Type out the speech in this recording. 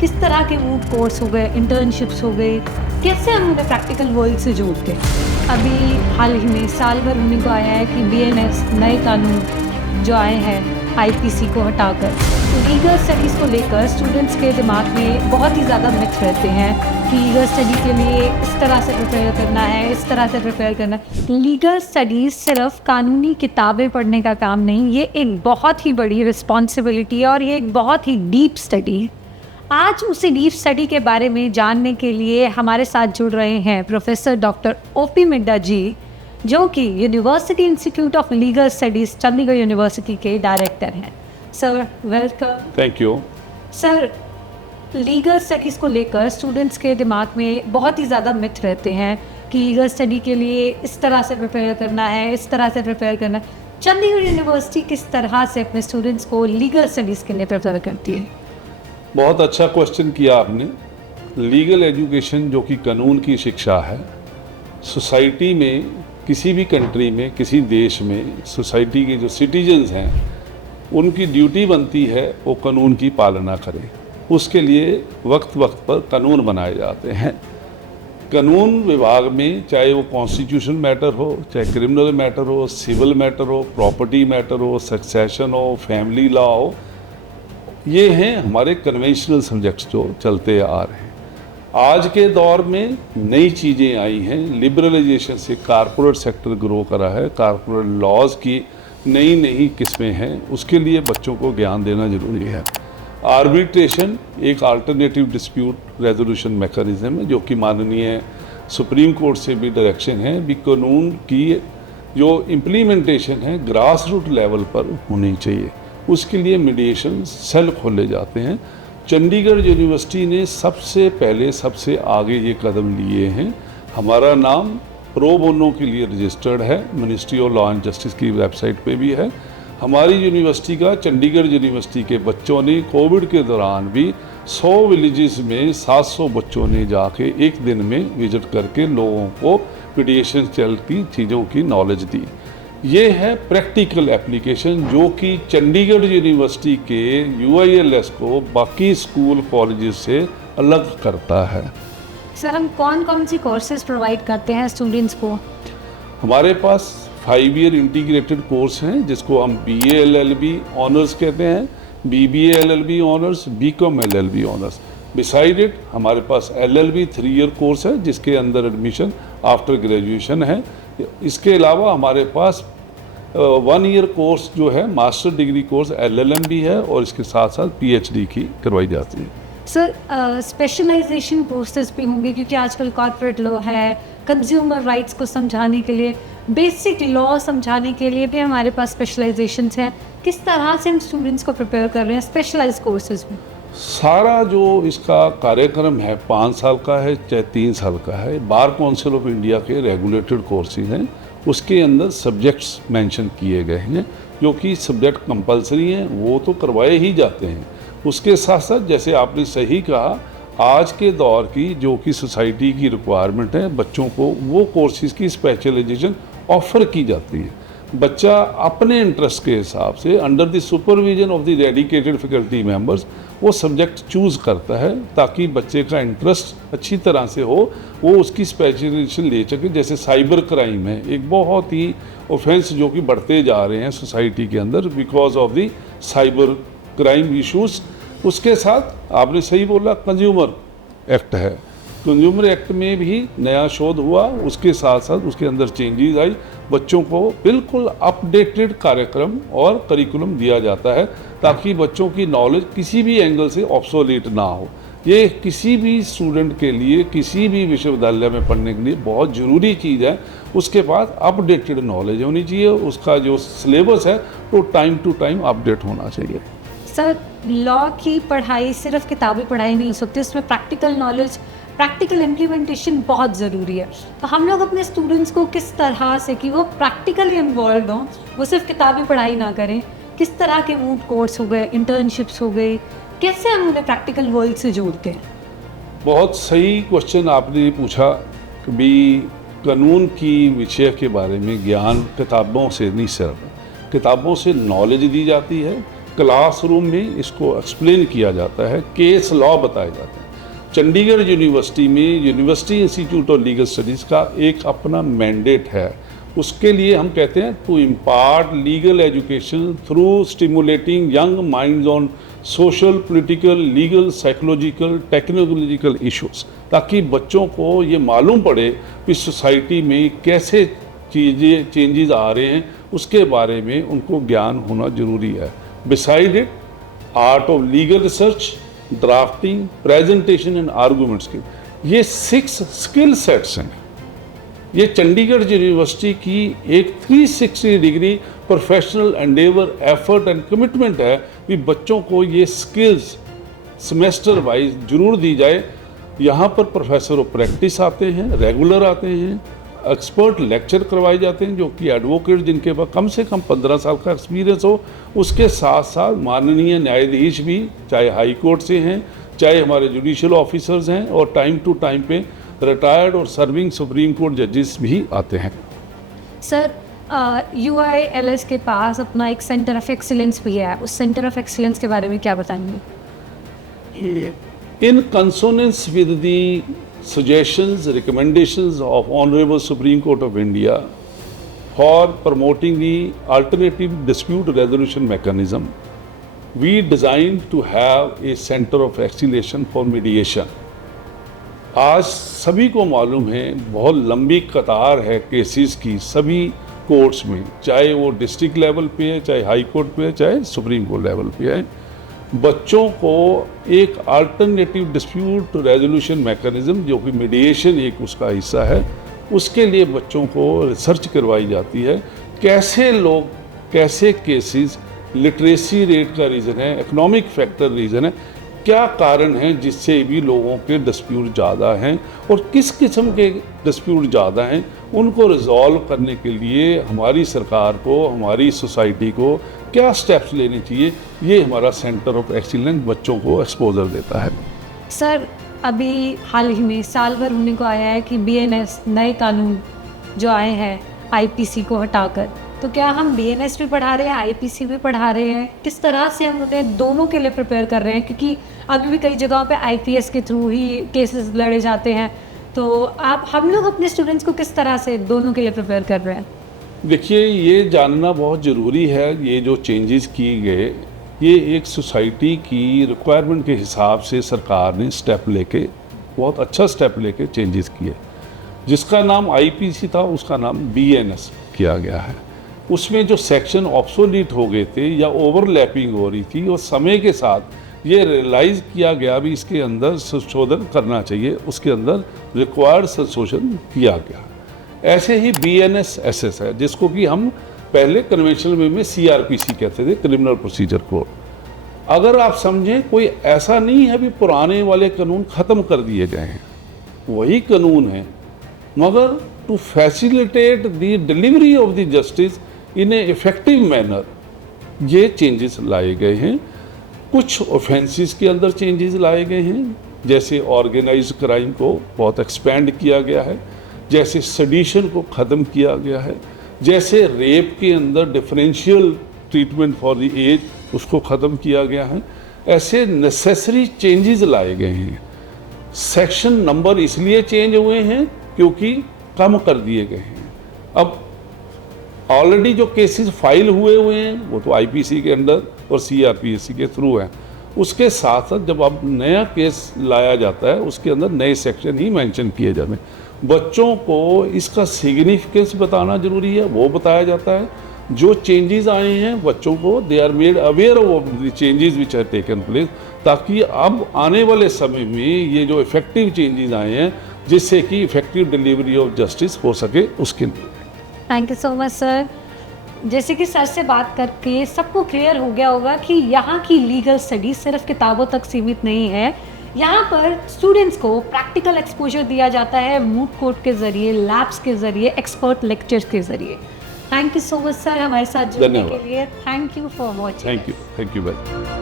किस तरह के मूव कोर्स हो गए, इंटर्नशिप्स हो गए, कैसे हम उन्हें प्रैक्टिकल वर्ल्ड से जोड़ते हैं। अभी हाल ही में साल भर उन्हीं को आया है कि बीएनएस नए कानून जो आए हैं आईपीसी को हटाकर, लीगल स्टडीज़ को लेकर स्टूडेंट्स के दिमाग में बहुत ही ज़्यादा मिथ रहते हैं कि लीगल स्टडी के लिए इस तरह से प्रिपेयर करना है, इस तरह से प्रिपेयर करना है। लीगल स्टडीज़ सिर्फ कानूनी किताबें पढ़ने का काम नहीं, ये एक बहुत ही बड़ी रिस्पॉन्सिबिलिटी है और ये एक बहुत ही डीप स्टडी है। आज उसी डीप स्टडी के बारे में जानने के लिए हमारे साथ जुड़ रहे हैं प्रोफेसर डॉक्टर ओपी मिड्डा जी, जो कि university institute of legal studies Chandigarh university के डायरेक्टर हैं। Sir welcome. Thank you. Sir, legal studies को लेकर स्टूडेंट्स के दिमाग में बहुत ही ज़्यादा मिथ रहते हैं कि लीगल स्टडी के लिए इस तरह से प्रिपेयर करना है, इस तरह से प्रिपेयर करना है। चंडीगढ़ यूनिवर्सिटी किस तरह से अपने स्टूडेंट्स को लीगल स्टडीज़ के लिए प्रिपेयर करती है? बहुत अच्छा क्वेश्चन किया आपने। लीगल एजुकेशन जो कि कानून की शिक्षा है, सोसाइटी में, किसी भी कंट्री में, किसी देश में सोसाइटी के जो सिटीजन्स हैं उनकी ड्यूटी बनती है वो कानून की पालना करें। उसके लिए वक्त वक्त पर कानून बनाए जाते हैं। कानून विभाग में चाहे वो कॉन्स्टिट्यूशन मैटर हो, चाहे क्रिमिनल मैटर हो, सिविल मैटर हो, प्रॉपर्टी मैटर हो, सक्सेशन हो, फैमिली लॉ हो, ये हैं हमारे कन्वेंशनल सब्जेक्ट्स जो चलते आ रहे हैं। आज के दौर में नई चीज़ें आई हैं, लिबरलाइजेशन से कारपोरेट सेक्टर ग्रो करा है, कारपोरेट लॉज की नई नई किस्में हैं, उसके लिए बच्चों को ज्ञान देना जरूरी है। आर्बिट्रेशन एक अल्टरनेटिव डिस्प्यूट रेजोल्यूशन मैकेनिज्म है जो कि माननीय सुप्रीम कोर्ट से भी डायरेक्शन है भी कानून की जो इम्प्लीमेंटेशन है ग्रास रूट लेवल पर होनी चाहिए। उसके लिए मीडिएशन सेल खोले जाते हैं। चंडीगढ़ यूनिवर्सिटी ने सबसे पहले सबसे आगे ये कदम लिए हैं। हमारा नाम प्रो बोनो के लिए रजिस्टर्ड है, ministry of law and justice की वेबसाइट पे भी है। हमारी यूनिवर्सिटी का, चंडीगढ़ यूनिवर्सिटी के बच्चों ने कोविड के दौरान भी 100 विलेजेस में 700 बच्चों ने जाके एक दिन में विजिट करके लोगों को मीडिएशन सेल की चीज़ों की नॉलेज दी। ये है प्रैक्टिकल एप्लीकेशन जो कि चंडीगढ़ यूनिवर्सिटी के UILS को बाकी स्कूल कॉलेजेस से अलग करता है। सर, हम कौन कौन सी कोर्सेज प्रोवाइड करते हैं स्टूडेंट्स को? हमारे पास 5 ईयर इंटीग्रेटेड कोर्स हैं जिसको हम BA LLB ऑनर्स कहते हैं, BBA LLB honours, BCom LLB honours. Beside it हमारे पास LLB 3 ईयर कोर्स है जिसके अंदर एडमिशन आफ्टर ग्रेजुएशन है। इसके अलावा हमारे पास 1 ईयर कोर्स जो है मास्टर डिग्री कोर्स LLM भी है और इसके साथ साथ PhD की करवाई जाती है। सर, स्पेशलाइजेशन कोर्सेज भी होंगे क्योंकि आजकल कॉर्पोरेट लॉ है, कंज्यूमर राइट्स को समझाने के लिए, बेसिक लॉ समझाने के लिए भी हमारे पास स्पेशलाइजेशंस हैं। किस तरह से हम स्टूडेंट्स को प्रिपेयर कर रहे हैं स्पेशलाइज कोर्सेज में? सारा जो इसका कार्यक्रम है 5 साल का है चाहे 3 साल का है, बार काउंसिल ऑफ इंडिया के रेगुलेटेड कोर्सेज हैं, उसके अंदर सब्जेक्ट्स मेंशन किए गए हैं जो कि सब्जेक्ट कंपलसरी हैं, वो तो करवाए ही जाते हैं। उसके साथ साथ जैसे आपने सही कहा, आज के दौर की जो कि सोसाइटी की रिक्वायरमेंट है, बच्चों को वो कोर्सेज की स्पेशलाइजेशन ऑफर की जाती है। बच्चा अपने इंटरेस्ट के हिसाब से under the supervision of the dedicated faculty members वो सब्जेक्ट चूज़ करता है ताकि बच्चे का इंटरेस्ट अच्छी तरह से हो, वो उसकी स्पेशलाइजेशन ले सके। जैसे साइबर क्राइम है एक बहुत ही ऑफेंस जो कि बढ़ते जा रहे हैं सोसाइटी के अंदर because of the cyber crime issues. उसके साथ आपने सही बोला, कंज्यूमर एक्ट है, कंज्यूमर एक्ट में भी नया शोध हुआ, उसके साथ साथ उसके अंदर चेंजेस आई। बच्चों को बिल्कुल अपडेटेड कार्यक्रम और करिकुलम दिया जाता है ताकि बच्चों की नॉलेज किसी भी एंगल से ऑब्सोलीट ना हो। ये किसी भी स्टूडेंट के लिए, किसी भी विश्वविद्यालय में पढ़ने के लिए बहुत ज़रूरी चीज़ है। उसके पास अपडेटेड नॉलेज होनी चाहिए, उसका जो सिलेबस है वो टाइम टू टाइम अपडेट होना चाहिए। सर, लॉ की पढ़ाई सिर्फ किताबी पढ़ाई नहीं हो सकती, उसमें प्रैक्टिकल नॉलेज, प्रैक्टिकल इम्प्लीमेंटेशन बहुत ज़रूरी है। तो हम लोग अपने स्टूडेंट्स को किस तरह से कि वो प्रैक्टिकली इन्वॉल्व हों, वो सिर्फ किताबी पढ़ाई ना करें, किस तरह के मूव कोर्स हो गए, इंटर्नशिप्स हो गई, कैसे हम उन्हें प्रैक्टिकल वर्ल्ड से जोड़ते हैं? बहुत सही क्वेश्चन आपने पूछा कि भी कानून की विषय के बारे में ज्ञान किताबों से नहीं, सिर्फ किताबों से नॉलेज दी जाती है, क्लासरूम में इसको एक्सप्लेन किया जाता है, केस लॉ बताए जाते हैं। चंडीगढ़ यूनिवर्सिटी में university institute of legal studies का एक अपना मैंडेट है। उसके लिए हम कहते हैं to impart legal education through stimulating young minds on social, political, legal, psychological, technological issues, ताकि बच्चों को ये मालूम पड़े कि सोसाइटी में कैसे चेंजेस आ रहे हैं, उसके बारे में उनको ज्ञान होना जरूरी है। Beside it, art of legal research, drafting, presentation and arguments की ये 6 स्किल सेट्स हैं। ये चंडीगढ़ यूनिवर्सिटी की एक 360 degree professional Endeavour, effort and commitment है कि बच्चों को ये स्किल्स सेमेस्टर वाइज जरूर दी जाए। यहाँ पर प्रोफेसर ऑफ प्रैक्टिस आते हैं, रेगुलर आते हैं, एक्सपर्ट लेक्चर करवाए जाते हैं, जो कि एडवोकेट जिनके पास कम से कम 15 साल का एक्सपीरियंस हो। उसके साथ साथ माननीय न्यायाधीश भी, चाहे हाई कोर्ट से हैं, चाहे हमारे जुडिशियल ऑफिसर्स हैं, और टाइम टू टाइम पे रिटायर्ड और सर्विंग सुप्रीम कोर्ट जजेस भी आते हैं। सर, UILS के पास अपना एक सेंटर ऑफ एक्सीलेंस भी है, उस सेंटर ऑफ एक्सीलेंस के बारे में क्या बताएंगे? In consonance with the suggestions, recommendations of Honorable Supreme Court of India for promoting the alternative dispute resolution mechanism, we designed to have a center of excellence for mediation. आज सभी को मालूम है बहुत लंबी कतार है केसेस की सभी कोर्ट्स में, चाहे वो डिस्ट्रिक्ट लेवल पे है, चाहे हाई कोर्ट पे है, चाहे सुप्रीम कोर्ट लेवल पे है। बच्चों को एक अल्टरनेटिव डिस्प्यूट रेजोल्यूशन मैकेनिज्म, जो कि मीडिएशन एक उसका हिस्सा है, उसके लिए बच्चों को रिसर्च करवाई जाती है। कैसे लोग, कैसे केसेस, लिटरेसी रेट का रीज़न है, इकोनॉमिक फैक्टर रीज़न है, क्या कारण हैं जिससे भी लोगों के डिस्प्यूट ज़्यादा हैं, और किस किस्म के डिस्प्यूट ज़्यादा हैं, उनको रिजॉल्व करने के लिए हमारी सरकार को, हमारी सोसाइटी को क्या स्टेप्स लेने चाहिए, ये हमारा सेंटर ऑफ एक्सीलेंस बच्चों को एक्सपोजर देता है। सर, अभी हाल ही में साल भर होने को आया है कि BNS नए कानून जो आए हैं IPC को हटाकर, तो क्या हम BNS भी पढ़ा रहे हैं, IPC भी पढ़ा रहे हैं? किस तरह से हम उन्हें दोनों के लिए प्रिपेयर कर रहे हैं? क्योंकि अभी भी कई जगहों पे IPS के थ्रू ही केसेस लड़े जाते हैं, तो हम लोग अपने स्टूडेंट्स को किस तरह से दोनों के लिए प्रिपेयर कर रहे हैं? देखिए, ये जानना बहुत ज़रूरी है। ये जो चेंजेस किए गए, ये एक सोसाइटी की रिक्वायरमेंट के हिसाब से सरकार ने स्टेप लेके, बहुत अच्छा स्टेप लेके चेंजेस किए। जिसका नाम IPC था, उसका नाम BNS किया गया है। उसमें जो सेक्शन ऑब्सोलीट हो गए थे या ओवरलैपिंग हो रही थी, और समय के साथ ये रियलाइज़ किया गया भी इसके अंदर संशोधन करना चाहिए, उसके अंदर रिक्वायर्ड संशोधन किया गया। ऐसे ही BNS-SS है, जिसको कि हम पहले कन्वेंशनल में CRPC कहते थे, क्रिमिनल प्रोसीजर कोड। अगर आप समझें, कोई ऐसा नहीं है भी पुराने वाले कानून ख़त्म कर दिए गए हैं, वही कानून है, मगर to facilitate the delivery of the justice in a effective manner ये चेंजेस लाए गए हैं। कुछ ऑफेंसेस के अंदर चेंजेस लाए गए हैं, जैसे ऑर्गेनाइज्ड क्राइम को बहुत एक्सपेंड किया गया है, जैसे सेडिशन को ख़त्म किया गया है, जैसे रेप के अंदर differential treatment for the age उसको ख़त्म किया गया है। ऐसे नेसेसरी चेंजेस लाए गए हैं। सेक्शन नंबर इसलिए चेंज हुए हैं क्योंकि कम कर दिए गए हैं। अब ऑलरेडी जो केसेस फाइल हुए हैं वो तो IPC के अंडर और CRPC के थ्रू हैं। उसके साथ साथ जब अब नया केस लाया जाता है, उसके अंदर नए सेक्शन ही मेंशन किए जाते हैं। बच्चों को इसका सिग्निफिकेंस बताना जरूरी है, वो बताया जाता है। जो चेंजेस आए हैं बच्चों को, they are made aware of the changes which have taken place, ताकि अब आने वाले समय में ये जो इफेक्टिव चेंजेस आए हैं, जिससे कि इफेक्टिव डिलीवरी ऑफ जस्टिस हो सके, उसके लिए। Thank you so much sir. जैसे कि सर से बात करके सबको क्लियर हो गया होगा कि यहाँ की लीगल स्टडी सिर्फ किताबों तक सीमित नहीं है। यहाँ पर स्टूडेंट्स को प्रैक्टिकल एक्सपोजर दिया जाता है, मूट कोर्ट के ज़रिए, लैब्स के ज़रिए, एक्सपर्ट लेक्चर्स के ज़रिए। Thank you so much sir हमारे साथ जुड़ने के लिए। Thank you for watching. Thank you very much.